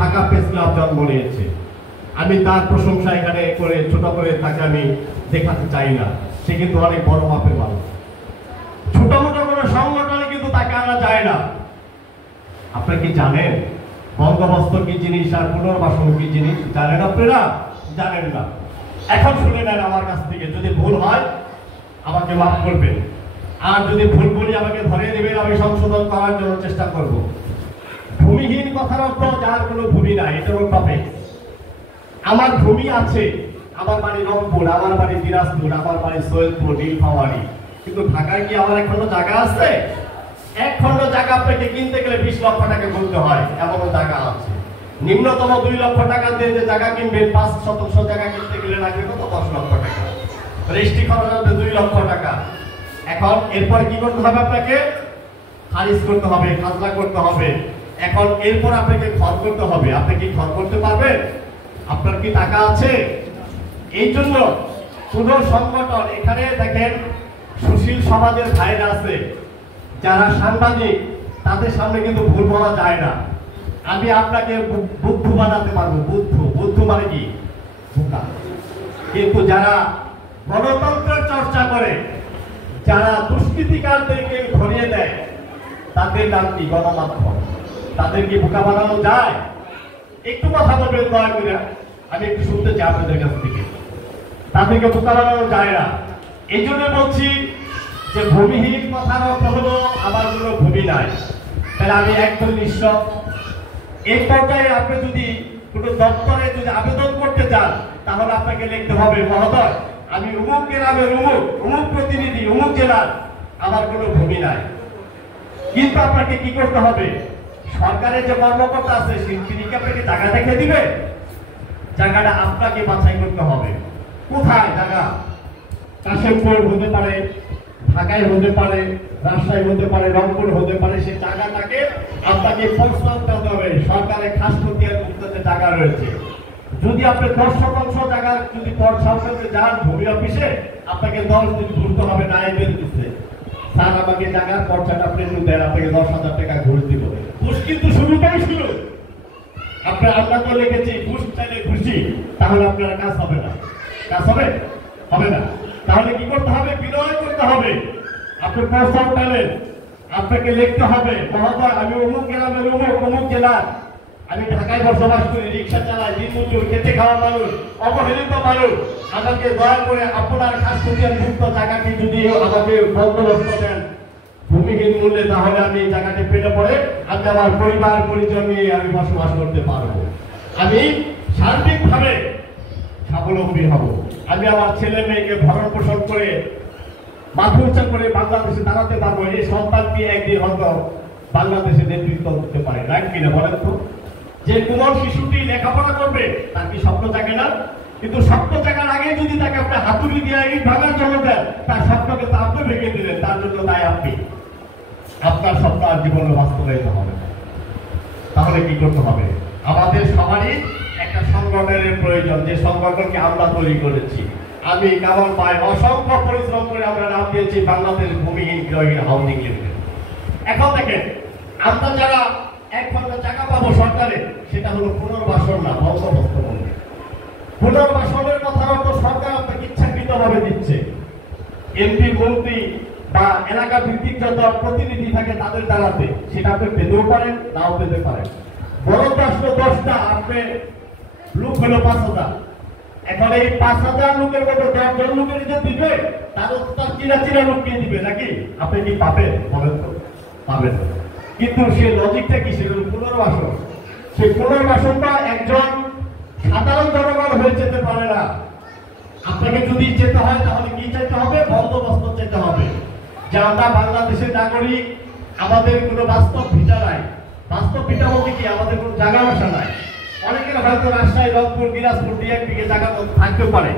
Dhaka press club জন্ম নিয়েছে। আমি তার প্রশংসা এখানে করে ছোট করে তাকে আমি দেখাতে চাই না, সে কিন্তু অনেক বড় মাপের মানুষ। ছোট মোটো কোনো সংগঠনে কিন্তু তাকে আনা যায় না। আপনারা কি জানেন বন্দোবস্ত কি জিনিস আর পুনর্বাসন কি জিনিস? জানেন আপনারা? জানেন না। এখন শুনে নেন আমার কাছ থেকে, যদি ভুল হয় আমাকে মাফ করবেন, আর যদি ভুল বলি আমাকে ধরিয়ে দেবেন, আমি সংশোধন করার জন্য চেষ্টা করব। ভূমিহীন কথার অর্থ যার কোনো ভূমি নাই, এটা হল টপিক। আমার ভূমি আছে, আমার বাড়ি রংপুর, আমার বাড়ি দিনাজপুর, আমার বাড়ি সৈয়দপুর, নীলফামারী, কিন্তু ঢাকায় কি আমার এক খন্ড জায়গা আছে? এক খন্ড জায়গা আপনাকে কিনতে গেলে 20 লক্ষ টাকা গুনতে হয়, এমনও জায়গা আছে। নিম্নতম 2 লক্ষ টাকা দিয়ে যে জায়গা কিনবেন, 5% জায়গা কিনতে গেলে লাগবে কত? 10 লক্ষ টাকা। রেজিস্ট্রি খরচ হবে 2 লক্ষ টাকা। এখন এরপর কি করতে হবে? আপনাকে খারিজ করতে হবে, খাজনা করতে হবে। এখন এরপর আপনাকে ঘর করতে হবে। আপনি কি ঘর করতে পারবেন? আপনার কি টাকা আছে? এই জন্য পুরো সংগঠন, এখানে দেখেন সুশীল সমাজের ভাইরা আছে যারা সাংবাদিক, তাদের সামনে কিন্তু ভুল বলা যায় না। আমি আপনাকে বুদ্ধ বানাতে পারবো। বুদ্ধ মানে কি? বোকা। কিন্তু যারা গণতন্ত্রের চর্চা করে, যারা দুষ্কৃতিকারদেরকে ধরিয়ে দেয়, তাদের নাম কি? গণমাধ্যম। তাদের কি বোকা বানানো যায়? একটু কথা বলবেন দয়া করে, আমি একটু শুনতে চাই আপনাদের কাছ থেকে। তাদেরকে বোকা বানানো যায় না। এই জন্য বলছি যে ভূমিহীন কথার অর্থ হলো আমার কোনো ভূমি নাই, তাহলে আমি একদম নিঃস্ব। এই পর্যায়ে আপনি যদি কোনো দপ্তরে যদি আবেদন করতে চান, তাহলে আপনাকে লিখতে হবে, মহোদয় আমি অমুক গ্রামের অমুক প্রতিনিধি, অমুক জেলার, আমার কোনো ভূমি নাই। কিন্তু আপনাকে কি করতে হবে? সরকারের যে কর্মকর্তা আছে, তিনি কি আপনাকে জায়গা দেখে দিবে? জায়গাটা আপনাকে বাছাই করতে হবে। কোথায় জায়গা? কাশিমপুর হতে পারে, ঢাকায় হতে পারে, রাজশাহী হতে পারে, রংপুর হতে পারে। সেই জায়গাটাকে আপনাকে প্রস্তাব দিতে হবে। সরকারের খাস খতিয়ান মুক্ততে জায়গা রয়েছে। যদি আপনি 10% জায়গা যদি সরকারে যান ভূমি অফিসে, আপনাকে 10 দিন ঘুরতে হবে। না বের দিচ্ছে, স্যার আমাকে জায়গার খরচাটা আপনি একটু দেন, আপনাকে 10,000 টাকা ঘুষ দিব। ঘুষ কিন্তু শুরুটাই শুরু। আমরা তো লিখেছি ঘুষ চাইলে খুশি, তাহলে আপনার কাজ হবে না। কাজ হবে? হবে না। তাহলে কি করতে হবে? বিনয় করতে হবে। আপনি প্রস্তাব পেলেন, আপনাকে লিখতে হবে, মহোদয় আমি অমুক গ্রামের অমুক জেলার, আমি ঢাকায় বসবাস করি, রিক্সা চালাই, দিনমজুর, খেতে খাওয়া মানুষ, অবহেলিত মানুষ, আমাকে দয়া করে আপনার খাস খতিয়ান মুক্ত জায়গাটি যদি আমাকে বন্দোবস্ত দেন ভূমিহীন মূল্যে, তাহলে আমি এই জায়গাটি পেলে পড়ে আমি আমার পরিবার পরিজন নিয়ে আমি বসবাস করতে পারবো। আমি সার্বিকভাবে স্বাবলম্বী হব। আমি আমার ছেলে মেয়েকে ভরণ পোষণ করে মাথা উঁচা করে বাংলাদেশে দাঁড়াতে পারবো। এই সন্তানকে একদিন হয়তো বাংলাদেশে নেতৃত্ব করতে পারে, রাইট কিনা বলেন তো? যে কোমল শিশুটি লেখাপড়া করবে, তার কি স্বপ্ন থাকে না? কিন্তু স্বপ্ন থাকার আগে যদি তাকে আপনি হাতুড়ি দিয়ে ইট ভাঙার জন্য দেন, তার স্বপ্নকে তো আপনি ভেঙে দিলেন। তার জন্য তাই আপনি আপনার স্বপ্ন আর জীবনে বাস্তবায়িত হবে। তাহলে কি করতে হবে? আমাদের সবারই একটা সংগঠনের প্রয়োজন, যে সংগঠনকে আমরা তৈরি করেছি। আমি কামাল ভাই অসংখ্য পরিশ্রম করে আমরা নাম দিয়েছি বাংলাদেশ ভূমিহীন গৃহহীন হাউজিং লিমিটেড। এখন দেখেন, আমরা যারা 1 ঘন্টা টাকা পাবো সরকারে, সেটা হলো পুনর্বাসন না, বন্দোবস্ত বলে। পুনর্বাসনের কথার অর্থ সরকার আপনাকে ইচ্ছাকৃতভাবে দিচ্ছে। এমপি মন্ত্রী বা এলাকা ভিত্তিক যত প্রতিনিধি থাকে তাদের দ্বারাতে, সেটা আপনি পেতেও পারেন, নাও পেতে পারেন। বরং 10টা আপনি লোক হলো 5,000। এখন এই 5,000 লোকের মধ্যে 10 জন লোকের যে দিবে, তারও তার চিরা লোককে দিবে নাকি? আপনি কি পাবেন? বলেন তো, পাবেন। কিন্তু সে লজিকটা কি? সেগুলো পুনর্বাসন। সেই পুনর্বাসনটা একজন সাধারণ জনগণ হয়ে যেতে পারে না। আপনাকে যদি যেতে হয়, তাহলে কি চাইতে হবে? বন্দোবস্ত চাইতে হবে যে আমরা বাংলাদেশের নাগরিক, আমাদের কোনো বাস্তব ভিটা নাই। বাস্তব ভিটা বলতে কি? আমাদের কোনো জায়গা বাসা নাই। অনেকের হয়তো রাজশাহী, রংপুর, দিনাজপুর 2-1 বিঘে জায়গা থাকতে পারে।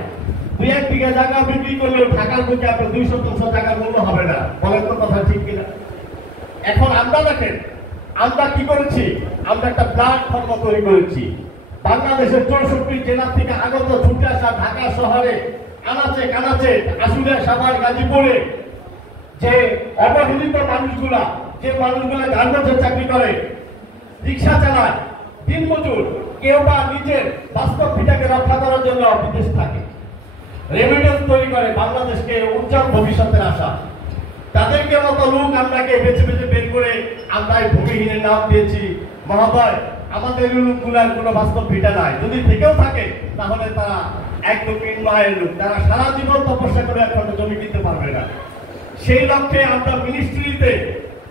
2-1 বিঘা জায়গা বিক্রি করলেও ঢাকার বুকে আপনার 200-300 টাকার মূল্য হবে না। বলেন তো কথা ঠিক কিনা? এখন আমরা দেখেন, আমরা কি করেছি? আমরা একটা প্ল্যাটফর্ম তৈরি করেছি। বাংলাদেশের 64 জেলা থেকে আগত ছুটে আসা ঢাকা শহরে আনাচে কানাচে, আশুলিয়া, সাভার, গাজীপুরে যে অবহেলিত মানুষগুলা, যে মানুষগুলা গার্মেন্টসে চাকরি করে, রিক্সা চালায়, দিনমজুর, কেউ বা নিজের বাস্তব ভিটাকে রক্ষা করার জন্য বিদেশ থাকে, রেমিটেন্স তৈরি করে বাংলাদেশকে উজ্জ্বল ভবিষ্যতের আশা। তাদেরকে মতো লোক আপনাকে বেছে বেছে বের করে আমরা এই ভূমিহীনের নাম দিয়েছি। মহোদয়, আমাদের লোকগুলার কোনো বাস্তব ভিটা নাই, যদি থেকেও থাকে তাহলে তারা একদম নির্ণয়ের লোক, তারা সারা জীবন তপস্যা করে একটা জমি কিনতে পারবে না। সেই লক্ষ্যে আমরা মিনিস্ট্রিতে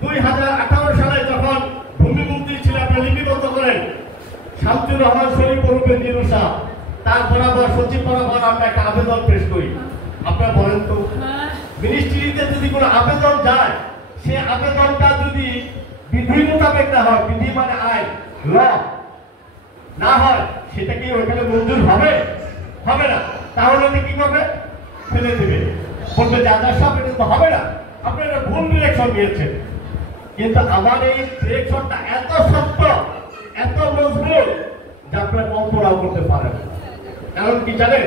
2018 সালে যখন ভূমিমন্ত্রী ছিল আপনারা লিপিবদ্ধ করেন, শামসুর রহমান শরীফ ওরফে নিরুষা, তার বরাবর সচিব বরাবর আমরা একটা আবেদন পেশ করি। আপনারা বলেন তো, মিনিস্ট্রিতে যদি কোনো আবেদন যায়, সে আবেদনটা যদি বিধি মোতাবেক না হয়, বিধি মানে আইন, ল না হয়, সেটা কি ওখানে মঞ্জুর হবে? হবে না। তাহলে কি করবে? ফেলে দেবে, বলবে যা যা সব, এটা তো হবে না, আপনারা ভুল ডিরেকশন নিয়েছেন। কিন্তু আমার এই ডিরেকশনটা এত শক্ত, এত মজবুত যে আপনারা কল্পনাও করতে পারেন। কারণ কি জানেন,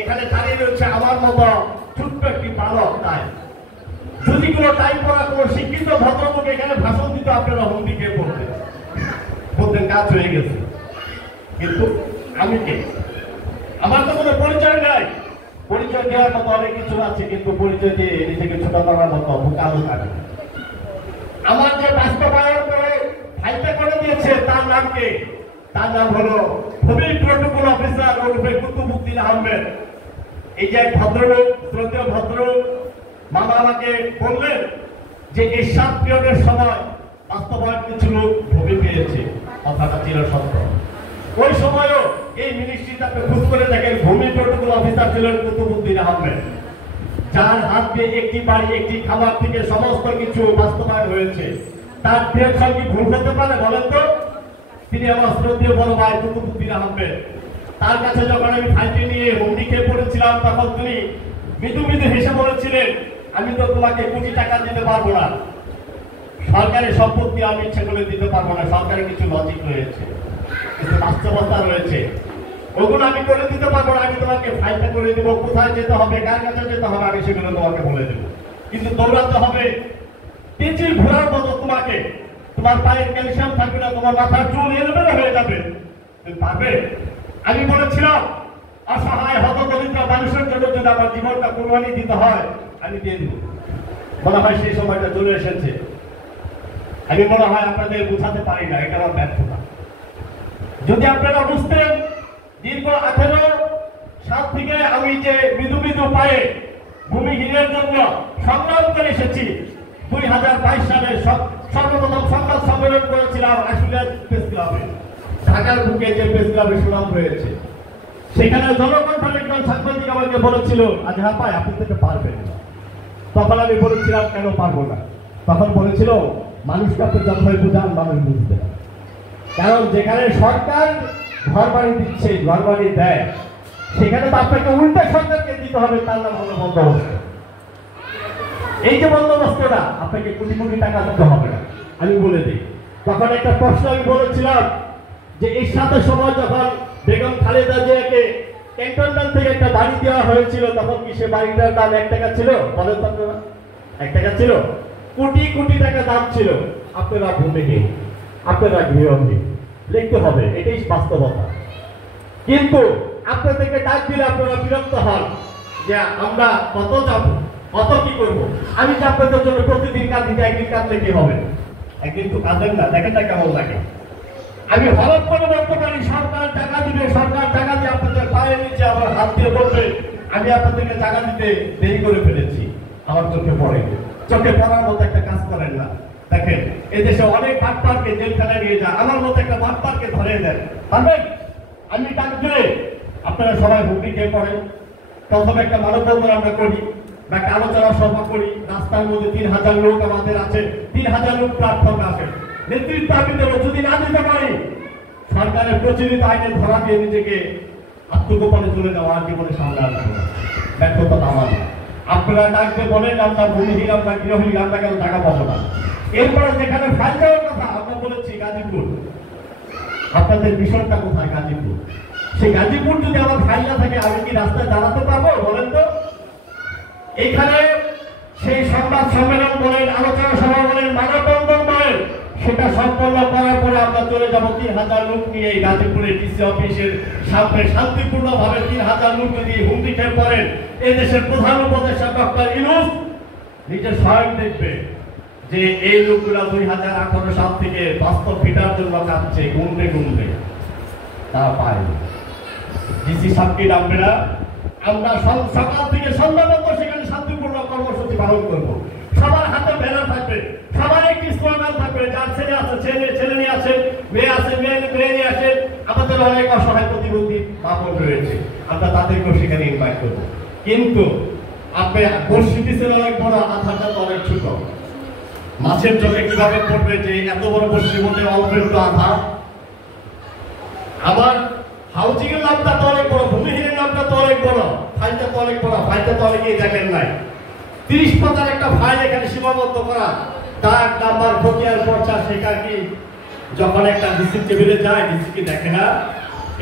এখানে দাঁড়িয়ে রয়েছে আমার মতো ছোট্ট একটি বালক। তাই যদি কোনো টাইম পড়া কোনো শিক্ষিত ভদ্রলোক এখানে ভাষণ দিত, আপনারা হুমকি খেয়ে বলতেন কাজ হয়ে গেছে। কিন্তু আমি কে? আমার তো কোনো পরিচয় নাই। পরিচয় দেওয়ার মতো অনেক কিছু আছে, কিন্তু পরিচয় দিয়ে নিজেকে ছোট করার মতো কাজও থাকে। আমার যে বাস্তবায়ন করে ফাইলটা করে দিয়েছে, তার নাম কে? তার নাম হলো ভূমি প্রটোকল অফিসার ওরফে কুতুবউদ্দিন আহমেদ। এই যে ভদ্রলোক, শ্রদ্ধেয় ভদ্রলোক মামা আমাকে বললেন যে এরশাদ পিরিয়ডের সময় বাস্তবায়ন কিছু লোক ভূমি পেয়েছে, কথাটা ছিল সত্য। ওই সময়ও এই মিনিস্ট্রিতে আপনি খোঁজ করে দেখেন, ভূমি প্রটোকল অফিসার ছিলেন কুতুবউদ্দিন আহমেদ, যার হাত দিয়ে একটি বাড়ি, একটি খাবার থেকে সমস্ত কিছু বাস্তবায়ন হয়েছে। তার ডিরেকশন কি ভুল হতে পারে বলেন তো? তিনি আমার শ্রদ্ধেয় বড় ভাই কুতুবউদ্দিন আহমেদ। তার কাছে যখন আমি ফাইলটি নিয়ে হুমকি খেয়ে পড়েছিলাম, তখন তিনি মৃদু মৃদু হেসে বলেছিলেন, আমি তো তোমাকে কোটি টাকা দিতে পারবো না, সরকারি সম্পত্তি আমি ইচ্ছে করে দিতে পারবো না, সরকারের কিছু লজিক রয়েছে, কিছু বাস্তবতা রয়েছে, ওগুলো আমি করে দিতে পারবো না। আমি তোমাকে ফাইলটা করে দিব, কোথায় যেতে হবে, কার কাছে যেতে হবে, আমি সেগুলো তোমাকে বলে দেবো। কিন্তু দৌড়াতে হবে তেজির ঘোড়ার মতো, তোমাকে তোমার পায়ের ক্যালসিয়াম থাকবে না, তোমার মাথার চুল এলোমেলো হয়ে যাবে, তুমি পারবে? আমি বলেছিলাম, অসহায় হতদরিদ্র মানুষের জন্য যদি আমার জীবনটা কুরবানি দিতে হয়, আমি দিয়ে দিব। মনে হয় সেই সময়টা চলে এসেছে। আমি মনে হয় আপনাদের বোঝাতে পারি না, এটা আমার ব্যর্থতা। যদি আপনারা বুঝতেন, দীর্ঘ 18 সাল থেকে আমি যে মৃদু মৃদু পায়ে ভূমিহীনের জন্য সংগ্রাম করে এসেছি। 2022 সালে সর্বপ্রথম সংবাদ সম্মেলন করেছিলাম আশুলিয়া প্রেস ক্লাবে, ঢাকার বুকে যে প্রেস ক্লাবের সুনাম রয়েছে। সেখানে জনকণ্ঠের একজন সাংবাদিক আমাকে বলেছিল, আজহার ভাই আপনি তো পারবেন না। তখন আমি বলেছিলাম, কেন পারবো না? তখন বলেছিল, মানুষকে আপনি যতই বুঝান মানুষ বুঝবে না। কারণ যেখানে সরকার ঘর বাড়ি দিচ্ছে, ঘর বাড়ি দেয়, সেখানে তো আপনাকে উল্টা সরকারকে দিতে হবে, তার নাম হলো বন্দোবস্ত। এই যে বন্দোবস্তটা, আপনাকে কোটি কোটি টাকা দিতে হবে না। আমি বলে দিই, তখন একটা প্রশ্ন আমি বলেছিলাম যে এরশাদের সময় যখন বেগম খালেদা জিয়াকে ক্যান্টনমেন্ট থেকে একটা বাড়ি দেওয়া হয়েছিল, তখন কি সে বাড়িটার দাম 1 টাকা ছিল? বলেন তো আপনারা, 1 টাকা ছিল? কোটি কোটি টাকা দাম ছিল। আপনারা ভূমিহীন, আপনারা গৃহহীন, লিখতে হবে, এটাই বাস্তবতা। কিন্তু আপনাদেরকে ডাক দিলে আপনারা বিরক্ত হন যে আমরা কত যাব, কত কি করব। আমি যে আপনাদের জন্য প্রতিদিন কাজ দিতে, একদিন কাঁদলে কি হবে? একদিন তো কাঁদেন না, দেখেন না কেমন লাগে। আমি হলফ করে বলতে পারি, সরকার টাকা দিবে, সরকার টাকা দিয়ে আপনাদের পায়ের নিচে আবার হাত দিয়ে বলবে আমি আপনাদেরকে টাকা দিতে দেরি করে ফেলেছি। আমার চোখে পড়ে, চোখে পড়ার মতো একটা কাজ করেন না। দেখেন, এদেশে অনেক বাটপারকে জেলখানায় নিয়ে যায়, আমার মতো একটা বাটপারকে ধরে দেন, পারবেন? আমি ডাক দিলে আপনারা সবাই হুমকি খেয়ে পড়েন। প্রথমে একটা মানববন্ধন আমরা করি, একটা আলোচনা সভা করি, রাস্তার মধ্যে 3000 লোক আমাদের আছে, 3000 লোক প্ল্যাটফর্মে আছে। নেতৃত্ব আমি দেবো, যদি না দিতে পারি সরকারের প্রচলিত আইনের ধরা দিয়ে নিজেকে আত্মগোপনে চলে যাওয়া, আর জীবনে সামনে আসবে না। ব্যর্থতা আমার। আপনারা ডাকতে বলেন আমরা ভূমিহীন, আমরা গৃহহীন, আমরা কেন টাকা পাবো না। এরপরে যেখানে ফাইল দেওয়ার কথা আমরা বলেছি গাজীপুর, আপনাদের মিশনটা কোথায়? গাজীপুর। সেই গাজীপুর যদি আমার ফাইল না থাকে, আমি কি রাস্তায় দাঁড়াতে পারবো বলেন তো? এখানে সেই সংবাদ সম্মেলন বলেন, আলোচনা সভা বলেন, মানববন্ধন বলেন, সেটা সম্পন্ন করার পরে আমরা চলে যাব 3000 লোক নিয়ে এই গাজীপুরের ডিসি অফিসের সামনে শান্তিপূর্ণভাবে 3000 লোক যদি হুমকি খেয়ে পড়েন, এদেশের প্রধান উপদেষ্টা ডক্টর ইউনূস নিজে স্বয়ং দেখবে যে এই লোকগুলা 2018 সাল থেকে বাস্তব ফিটার জন্য কাঁদছে গুনতে গুনতে, তারা পায়। ডিসি সাহেবকে ডাকবে না, আমরা সকাল থেকে সন্ধ্যা পর্যন্ত সেখানে শান্তিপূর্ণ কর্মসূচি পালন করব। সবার হাতে ব্যানার থাকবে, সবার একটি স্লোগান থাকবে, যার ছেলে আছে ছেলে নিয়ে আসেন, মেয়ে আছে মেয়ে নিয়ে আসেন। আমাদের অনেক অসহায় প্রতিবন্ধী বাপন রয়েছে, আমরা তাদেরকেও সেখানে ইনভাইট করবো। কিন্তু আপনি পরিস্থিতির অনেক বড়, আধারটা তো অনেক ছোট। মাছের চোখে কিভাবে পড়বে যে এত বড় বস্তির মধ্যে অল্প একটু আধার? আবার হাউজিং এর নামটা তো অনেক বড়, ভূমিহীনের নামটা তো অনেক বড়, ফাইলটা তো অনেক বড়, ফাইলটা তো অনেকেই দেখেন নাই। 30 পাতার একটা ফাইল এখানে সীমাবদ্ধ করা, তার নাম্বার ফকিয়ার পর্চা, সেটা কি যখন একটা ডিসি টেবিলে যায় ডিসি কি দেখে না?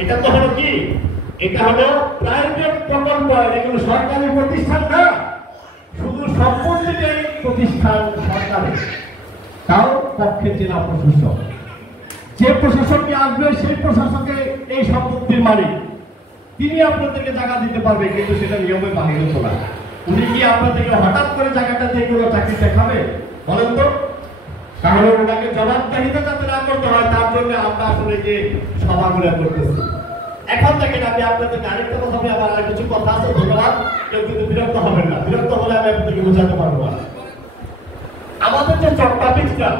এটা তো হলো কি, এটা হলো প্রাইভেট প্রকল্প, এটা কোনো সরকারি প্রতিষ্ঠান না, শুধু সম্পত্তিতে প্রতিষ্ঠান সরকারের, তাও পক্ষে জেলা প্রশাসক। যে প্রশাসনকে আসবে সেই প্রশাসকে এই সম্পত্তির মালিক, তিনি আপনাদেরকে জায়গা দিতে পারবে, কিন্তু সেটা নিয়মে বাহির হতো না। উনি কি আপনাদেরকে হঠাৎ করে জায়গাটা দিয়ে কোনো চাকরি দেখাবে বলেন তো? তাহলে ওনাকে জবাবদিহিতা যাতে না করতে হয়, তার জন্য আমরা আসলে যে সভাগুলো করতেছি। এখন দেখেন, আমি আপনাদেরকে আরেকটা কথা বলি, আমার আর কিছু কথা আছে, ধন্যবাদ। কেউ কিন্তু বিরক্ত হবেন না, বিরক্ত হলে আমি আপনাদেরকে বোঝাতে পারবো না। আমাদের যে চট্টগ্রামটা,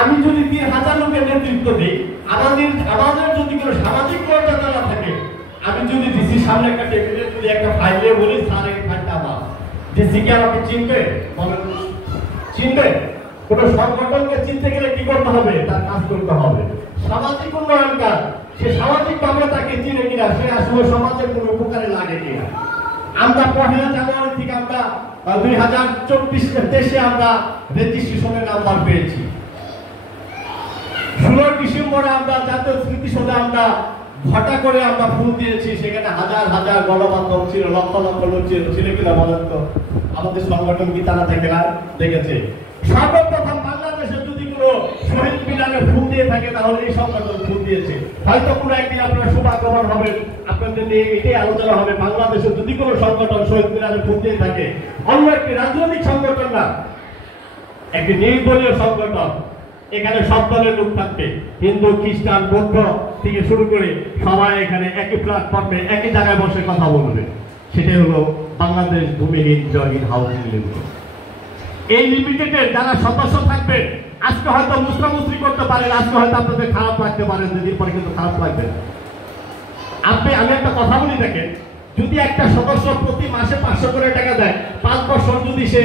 আমি যদি 3000 লোকের নেতৃত্ব দিই, আমাদের যদি কোনো সামাজিক মর্যাদা না থাকে, আমি যদি ডিসির সামনে একটা টেবিলে যদি একটা ফাইলে বলি, স্যার এই ফাইলটা আমার, ডিসি কি আমাকে চিনবে? বলেন, চিনবে? কোনো সংগঠনকে চিনতে গেলে কি করতে হবে? তার কাজ করতে হবে। সামাজিক উন্নয়ন কাজ, সে সামাজিক ভাবে তাকে চিনে কিনা, সে আসলে সমাজের কোনো উপকারে লাগে কিনা। আমরা 1 জানুয়ারি থেকে আমরা 2024 আমরা রেজিস্ট্রেশনের নাম্বার পেয়েছি। 16 ডিসেম্বরে আমরা জাতীয় স্মৃতিসৌধে আমরা ঘটা করে আমরা ফুল দিয়েছি, সেখানে হাজার হাজার গণমাধ্যম ছিল, লক্ষ লক্ষ লোক ছিল কিনা বলেন তো? আমাদের সংগঠন কি তারা দেখে না? দেখেছে। সর্বপ্রথম বাংলাদেশে যদি কোনো শহীদ মিনারে ফুল দিয়ে থাকে, তাহলে এই সংগঠন ফুল দিয়েছে। হয়তো কোনো একদিন আপনারা সৌভাগ্যবান হবেন, আপনাদের নিয়ে এটাই আলোচনা হবে, বাংলাদেশে যদি কোনো সংগঠন শহীদ মিনারে ফুল দিয়ে থাকে, অন্য একটি রাজনৈতিক সংগঠন না, একটি নির্দলীয় সংগঠন, এখানে সব দলের লোক থাকবে, হিন্দু খ্রিস্টান বৌদ্ধ থেকে শুরু করে সবাই এখানে একই প্ল্যাটফর্মে একই জায়গায় বসে কথা বলবে। সেটাই হলো বাংলাদেশ ভূমিহীন জয়হীন হাউজিং লিমিটেড। এই লিমিটেডের যারা সদস্য থাকবে, আজকে হয়তো মুসরামুসরি করতে পারেন, আজকে হয়তো আপনাদের খারাপ লাগতে পারে, দুদিন পরে কিন্তু খারাপ লাগবে না। আমি একটা কথা বলি, দেখেন, যদি একটা সদস্য প্রতি মাসে 500 করে টাকা দেয়, 5 বছর যদি সে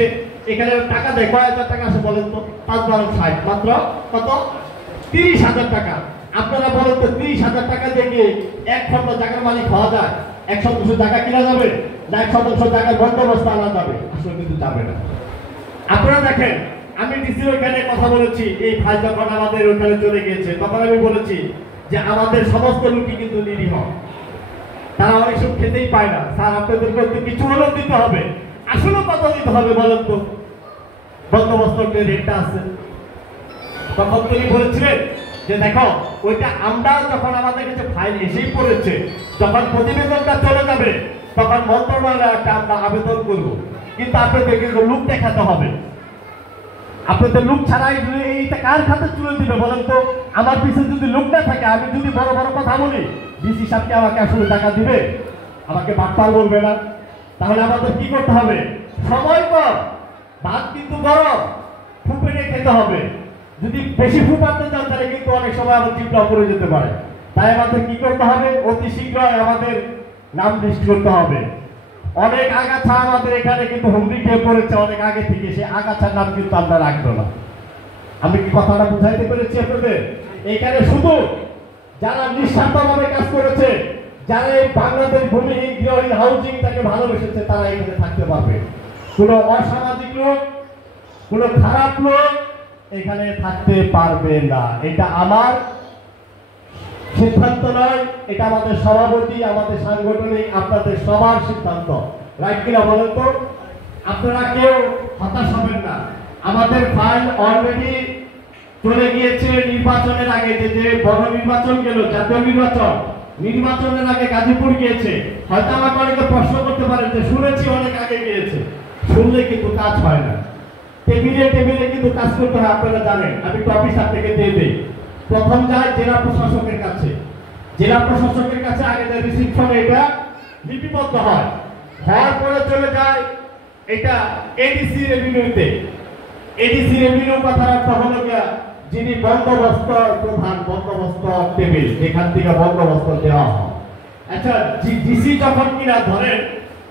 এখানে টাকা দেয়, কয় হাজার টাকা আসে বলেন তো? 5 × 60 মাত্র কত? 30,000 টাকা। আপনারা বলেন তো, 30,000 টাকা দিয়ে 1 খন্ড জায়গার মালিক হওয়া যায়? 1 শতাংশ জায়গা কিনা যাবে না 1 শতাংশ জায়গার বন্দোবস্ত আনা যাবে? আসলে কিন্তু যাবে না। আপনারা দেখেন, আমি ডিসির ওইখানে কথা বলেছি, এই ফাইল যখন আমাদের ওইখানে চলে গিয়েছে, তখন আমি বলেছি যে আমাদের সমস্ত লোকই কিন্তু নিরীহ, তারা অনেক সব খেতেই পায় না। স্যার, আপনাদেরকে কিছু হলেও দিতে হবে। আসলে কত দিতে হবে বলেন তো? বন্দোবস্তের যে রেটটা আছে, তখন তিনি বলেছিলেন যে দেখো, ওইটা আমরা যখন আমাদের কাছে ফাইল এসেই পড়েছে, যখন প্রতিবেদনটা চলে যাবে, তখন মন্ত্রণালয়ে একটা আমরা আবেদন করব, কিন্তু আপনাদেরকে লোক দেখাতে হবে। আপনাদের লোক ছাড়াই এইটা কার খাতে তুলে দিবে বলেন তো? আমার পিছনে যদি লোক না থাকে, আমি যদি বড় বড় কথা বলি, ডিসি সাহেবকে আমাকে আসলে টাকা দিবে? আমাকে বাটপার বলবে না? তাহলে আমাদের কি করতে হবে? সময় কর, ভাত কিন্তু গরম, ফুপে নিয়ে খেতে হবে। যদি বেশি ফুপাতে চান, তাহলে কিন্তু অনেক সময় আমাদের চিন্তা করে যেতে পারে। তাই আমাদের কি করতে হবে? অতি শীঘ্রই আমাদের নাম লিস্ট করতে হবে। অনেক আগাছা আমাদের এখানে কিন্তু হুমড়ি খেয়ে পড়েছে অনেক আগে থেকে, সেই আগাছার নাম কিন্তু আমরা রাখবো না। আমি কি কথাটা বুঝাইতে পেরেছি আপনাদের? এখানে শুধু যারা নিঃস্বার্থভাবে কাজ করেছে, যারা এই বাংলাদেশ ভূমিহীন গৃহহীন হাউজিংটাকে ভালোবেসেছে, তারা এখানে থাকতে পারবে। কোনো অসামাজিক লোক, কোনো খারাপ লোক এখানে থাকতে পারবে না। এটা আমার সিদ্ধান্ত নয়, এটা আমাদের সভাপতি, আমাদের সাংগঠনিক, আপনাদের সবার সিদ্ধান্ত। রাইট কিনা বলেন তো? আপনারা কেউ হতাশ হবেন না। আমাদের ফাইল অলরেডি চলে গিয়েছে নির্বাচনের আগে, যে বড় নির্বাচন গেল, জাতীয় নির্বাচনের আগে গাজীপুর গিয়েছে। হয়তো আমাকে অনেকে প্রশ্ন করতে পারেন যে শুনেছি অনেক আগে গিয়েছে, শুনলে কিন্তু কাজ হয় না। টেবিলে কিন্তু কাজ করতে হয়, আপনারা জানেন। আমি টপিক আপনাকে দিয়ে দিই। প্রথম যায় জেলা প্রশাসকের কাছে, আগে যে রিসিপশন এটা লিপিবদ্ধ হয়, হওয়ার পরে চলে যায় এটা এডিসি রেভিনিউতে। এডিসি রেভিনিউ কথার অর্থ হলো যিনি বন্দোবস্ত প্রধান, বন্দোবস্ত টেবিল, যেখান থেকে বন্দোবস্ত দেওয়া হয়। আচ্ছা, ডিসি যখন কিনা ধরেন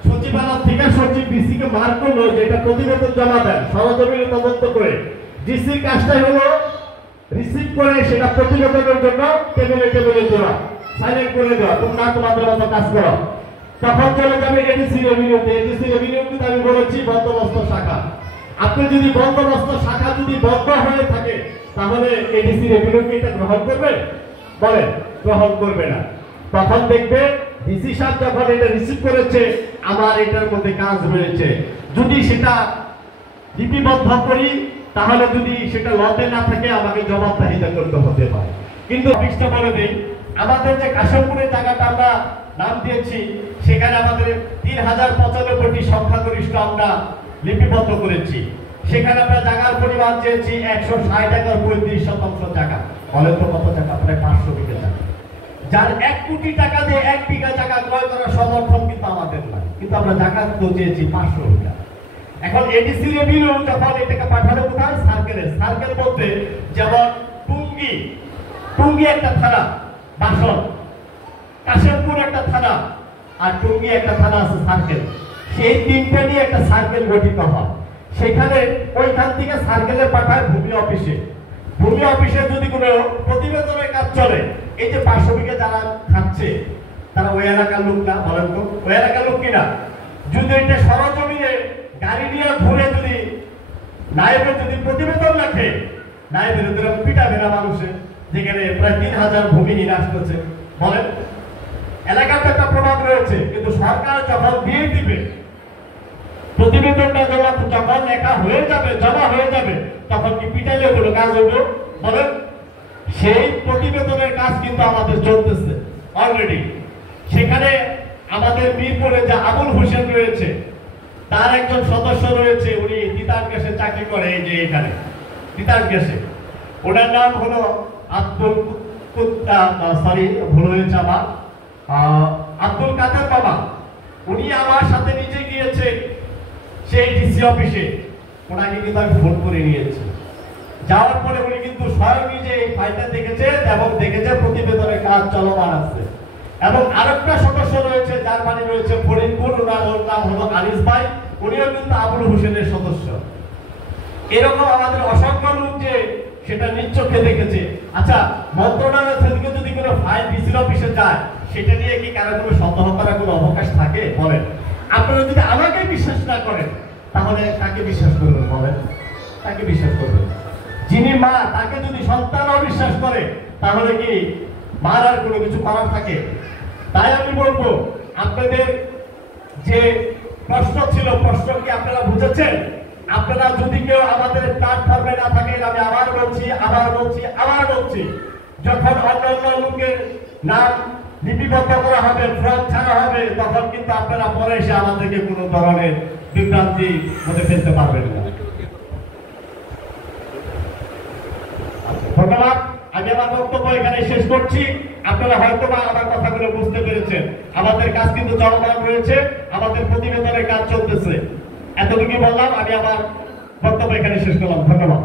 সচিবালয় থেকে সচিব ডিসি কে মার করলো যে এটা প্রতিবেদন জমা দেন সরজমিনে তদন্ত করে, ডিসির কাজটাই হলো রিসিভ করে সেটা প্রতিবেদনের জন্য টেবিলে দেওয়া, সাইলেন্ট করে দেওয়া, তোমরা তোমাদের মতো কাজ করো। তখন চলে যাবে এডিসি রেভিনিউতে। এডিসি রেভিনিউ কিন্তু আমি বলেছি বন্দোবস্ত শাখা। আপনি যদি বন্দোবস্ত শাখা যদি বন্ধ হয়ে থাকে তাহলে এডিসি রেভিনিউ কি এটা গ্রহণ করবে? বলেন, গ্রহণ করবে না। তখন দেখবে ডিসি সাহেব যখন এটা রিসিভ করেছে, আমার এটার মধ্যে কাজ রয়েছে, যদি সেটা লিপিবদ্ধ করি তাহলে যদি সেটা লতে না থাকে আমাকে জবাবদিহিতা করতে হতে পারে। কিন্তু অফিসটা বলে দেই, আমাদের যে কাশিমপুরের জায়গাটা আমরা নাম দিয়েছি, সেখানে আমাদের 3095টি সংখ্যাগরিষ্ঠ আমরা লিপিবদ্ধ করেছি। সেখানে আমরা জায়গার পরিমাণ চেয়েছি 160 একর 35% জায়গা। বলেন তো কত টাকা? প্রায় 500 বিঘা জায়গা, যার 1 কোটি টাকা দিয়ে 1 বিঘা জায়গা ক্রয় করার সমর্থন কিন্তু আমাদের নাই, কিন্তু আমরা জায়গা তো চেয়েছি 500 বিঘা। এখন এডিসি রেভিনিউ যখন এটাকে পাঠানো কোথায়? সার্কেল বলতে যেমন টুঙ্গি একটা থানা, বাসন, কাশিমপুর একটা থানা, আর টুঙ্গি একটা থানা আছে সার্কেল। সেই তিনটা নিয়ে একটা সার্কেল গঠিত হয়। সেখানে ওইখান থেকে সার্কেলে পাঠায় ভূমি অফিসে যদি কোনো প্রতিবেদনের কাজ চলে, এই যে 500 বিঘা যারা খাচ্ছে তারা ওই এলাকার লোক না? বলেন তো ওই এলাকার লোক কিনা? যদি এটা সরজমিনে গাড়ি নিয়ে ঘুরে যদি নায়েবের যদি প্রতিবেদন রাখে, নায়েবের পিটাবে না মানুষে, যেখানে প্রায় 3000 ভূমি নিরাশ করছে। বলেন, এলাকাতে একটা প্রভাব রয়েছে, কিন্তু সরকার যখন দিয়ে দিবে প্রতিবেদনটা যখন লেখা হয়ে যাবে, জমা হয়ে যাবে, তখন কি পিটাইলে কোনো কাজ হইব? বলেন, সেই প্রতিবেদনের কাজ কিন্তু আমাদের চলতেছে অলরেডি। সেখানে আমাদের মিরপুরে যে আবুল হোসেন রয়েছে, তার একজন সদস্য রয়েছে, উনি তিতাস গ্যাসে চাকরি করে। এই যে এখানে তিতাস গ্যাসে, ওনার নাম হলো আব্দুল কাদের বাবা। উনি আমার সাথে নিজে গিয়েছে সেই ডিসি অফিসে, ওনাকে কিন্তু আমি ফোন করে নিয়েছি। যাওয়ার পরে উনি কিন্তু স্বয়ং নিজে এই ফাইলটা দেখেছে এবং দেখেছে প্রতিবেদনের কাজ চলমান আছে। এবং আরেকটা সদস্য রয়েছে যার বাড়ি রয়েছে ফরিদপুর, ওনার নাম হলো আনিস ভাই, উনিও কিন্তু আবুল হোসেনের সদস্য। এরকম আমাদের অসংখ্য লোক যে সেটা নিজ চোখে দেখেছে। আচ্ছা, মন্ত্রণালয় থেকে যদি কোনো ফাইল ডিসি অফিসে যায়, সেটা নিয়ে কি কারো কোনো সন্দেহ করার কোনো অবকাশ থাকে? বলেন, আপনারা যদি আমাকে বিশ্বাস না করেন তাহলে কাকে বিশ্বাস করবেন? বলেন, তাকে বিশ্বাস করবেন? যিনি মা, তাকে যদি সন্তান অবিশ্বাস করে তাহলে কি মার আর কোনো কিছু করার থাকে? তাই আমি বলবো, আপনাদের যে প্রশ্ন ছিল, প্রশ্ন কি আপনারা বুঝেছেন? আপনারা যদি কেউ আমাদের প্ল্যাটফর্মে না থাকেন, আমি আবার বলছি, যখন অন্যান্য লোকের নাম লিপিবদ্ধ করা হবে, ফর্ম ছাড়া হবে, তখন কিন্তু আপনারা পরে এসে আমাদেরকে কোনো ধরনের বিভ্রান্তি মধ্যে ফেলতে পারবেন না। ধন্যবাদ। আমি আমার বক্তব্য এখানে শেষ করছি। আপনারা হয়তো বা আমার কথাগুলো বুঝতে পেরেছেন। আমাদের কাজ কিন্তু চলমান রয়েছে, আমাদের প্রতিবেদনের কাজ চলতেছে। এতটুকু বললাম, আমি আমার বক্তব্য এখানে শেষ করলাম। ধন্যবাদ।